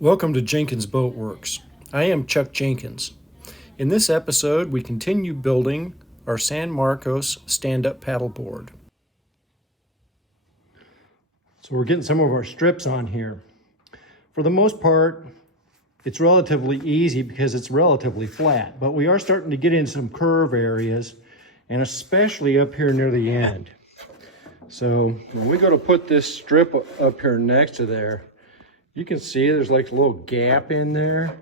Welcome to Jenkins Boat Works. I am Chuck Jenkins. In this episode, we continue building our San Marcos stand-up paddleboard. So we're getting some of our strips on here. For the most part, it's relatively easy because it's relatively flat, but we are starting to get into some curve areas, and especially up here near the end. So when we go to put this strip up here next to there, you can see there's like a little gap in there.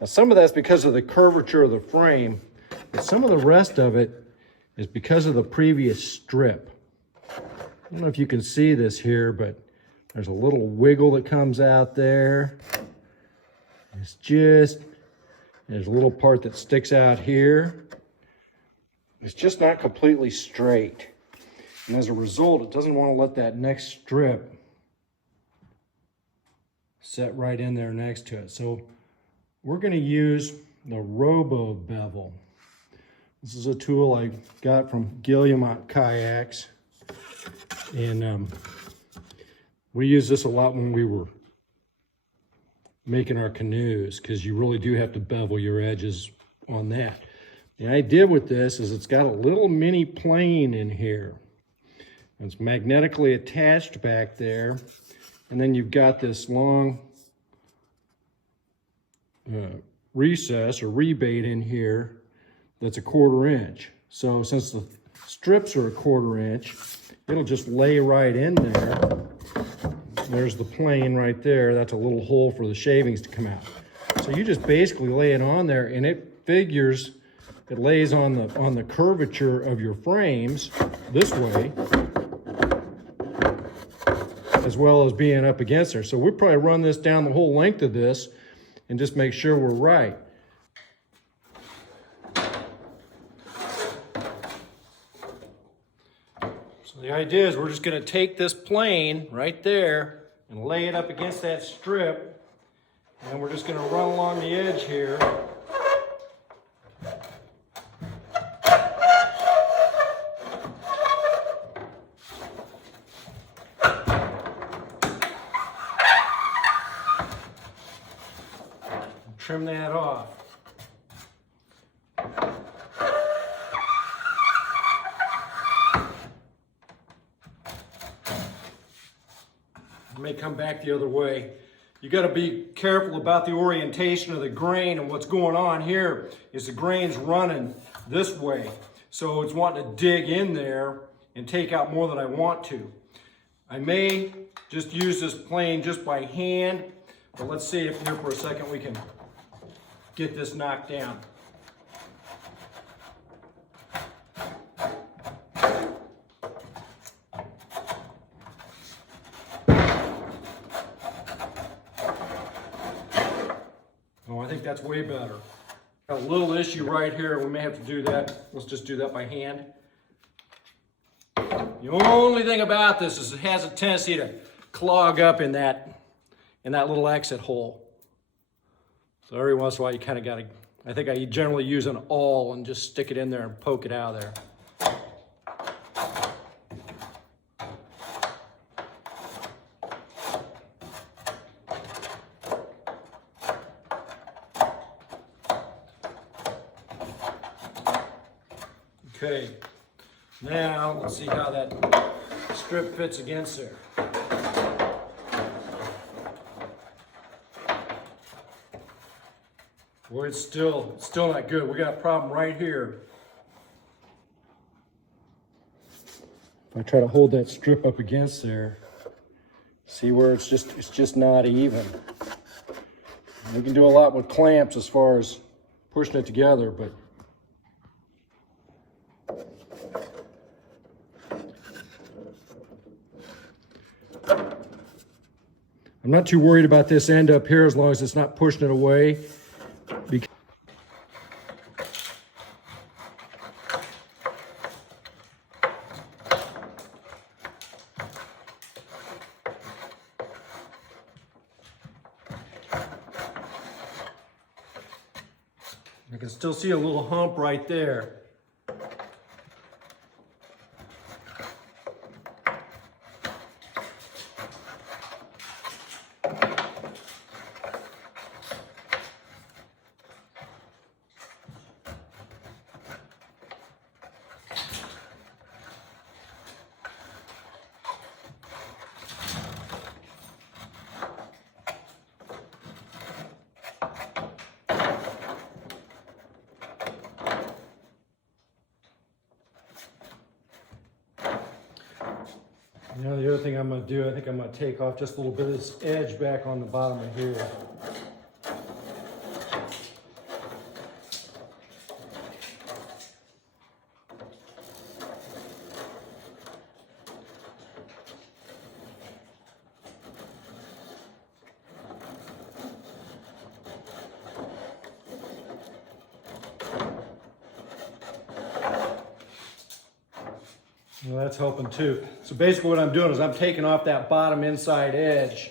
Now some of that's because of the curvature of the frame, but some of the rest of it is because of the previous strip. I don't know if you can see this here, but there's a little wiggle that comes out there. There's a little part that sticks out here. It's just not completely straight. And as a result, it doesn't want to let that next strip set right in there next to it. So we're going to use the robo bevel. This is a tool I got from Guillemot Kayaks. And we used this a lot when we were making our canoes, because you really do have to bevel your edges on that. The idea with this is it's got a little mini plane in here. It's magnetically attached back there, and then you've got this long recess or rebate in here that's 1/4 inch. So since the strips are 1/4 inch, it'll just lay right in there. There's the plane right there. That's a little hole for the shavings to come out. So you just basically lay it on there, and it figures it lays on the curvature of your frames this way, as well as being up against there. So we'll probably run this down the whole length of this and just make sure we're right. So the idea is we're just going to take this plane right there and lay it up against that strip, and we're just going to run along the edge here. Trim that off. It may come back the other way. You got to be careful about the orientation of the grain, and what's going on here is the grain's running this way. So it's wanting to dig in there and take out more than I want to. I may just use this plane just by hand, but let's see if here for a second we can get this knocked down. Oh, I think that's way better. Got a little issue right here. We may have to do that. Let's just do that by hand. The only thing about this is it has a tendency to clog up in that little exit hole. So every once in a while you kind of got to, I think I generally use an awl and just stick it in there and poke it out of there. Okay, now let's see how that strip fits against there. Boy, it's still not good. We got a problem right here. If I try to hold that strip up against there, see where it's just not even. We can do a lot with clamps as far as pushing it together, but I'm not too worried about this end up here as long as it's not pushing it away. I can still see a little hump right there. Now the other thing I'm going to do, I think I'm going to take off just a little bit of this edge back on the bottom of here. Well, that's helping too. So basically what I'm doing is I'm taking off that bottom inside edge.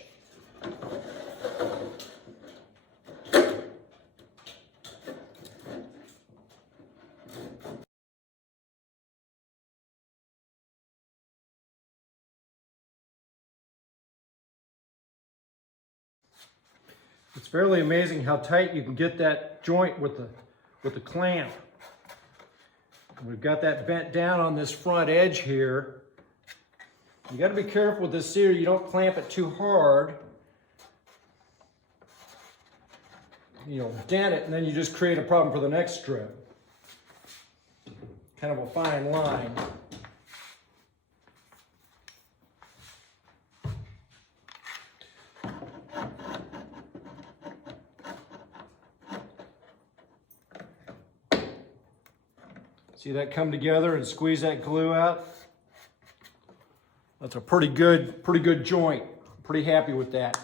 It's fairly amazing how tight you can get that joint with the clamp. We've got that bent down on this front edge here. You got to be careful with this sear. You don't clamp it too hard. You'll dent it and then you just create a problem for the next strip. Kind of a fine line. See that come together and squeeze that glue out? That's a pretty good joint. Pretty happy with that.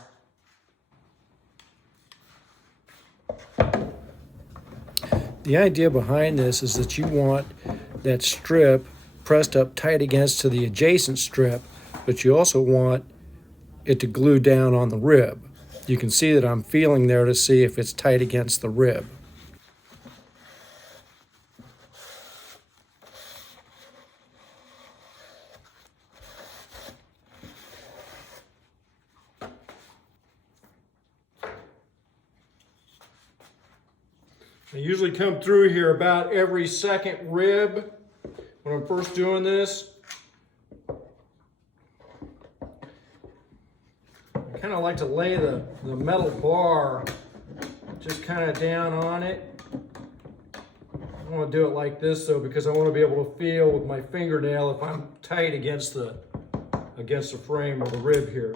The idea behind this is that you want that strip pressed up tight against to the adjacent strip, but you also want it to glue down on the rib. You can see that I'm feeling there to see if it's tight against the rib. I usually come through here about every second rib when I'm first doing this. I kind of like to lay the metal bar just kind of down on it. I want to do it like this though because I want to be able to feel with my fingernail if I'm tight against the frame or the rib here.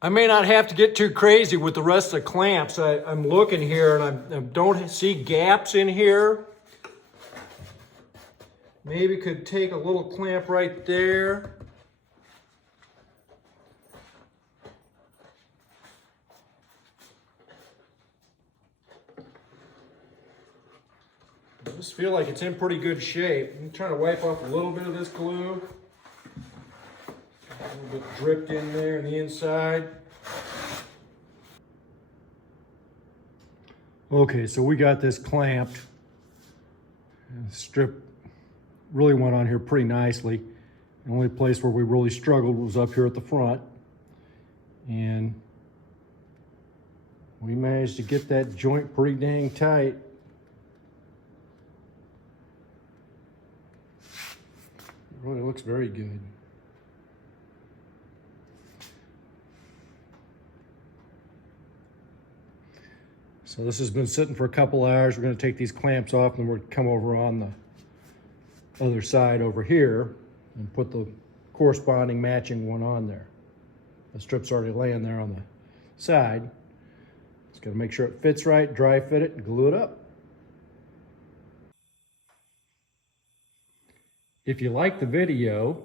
I may not have to get too crazy with the rest of the clamps. I'm looking here and I don't see gaps in here. Maybe could take a little clamp right there. I just feel like it's in pretty good shape. I'm trying to wipe off a little bit of this glue. A little bit dripped in there on the inside. Okay, so we got this clamped. The strip really went on here pretty nicely. The only place where we really struggled was up here at the front. And we managed to get that joint pretty dang tight. It really looks very good. So this has been sitting for a couple hours. We're going to take these clamps off and then we're going to come over on the other side over here and put the corresponding matching one on there. The strip's already laying there on the side. Just got to make sure it fits right, dry fit it, and glue it up. If you like the video,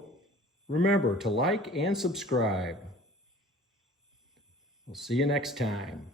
remember to like and subscribe. We'll see you next time.